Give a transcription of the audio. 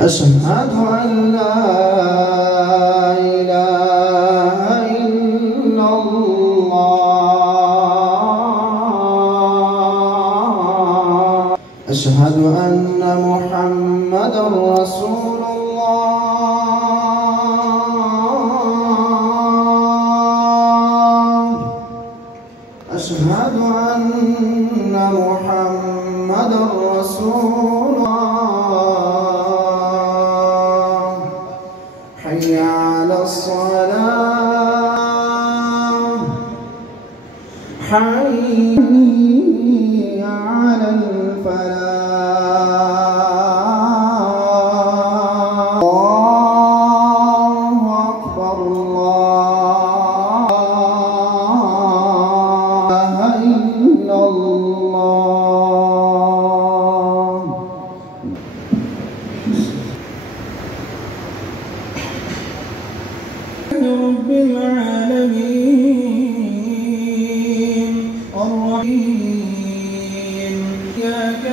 أشهد أن لا إله إلا الله. أشهد أن محمدًا رسول الله. أشهد أن محمدًا رسول الله. حي على الصلاة. حي على الفلاح. الله أكبر الله إلا الله. رب العالمين الرحيم إياك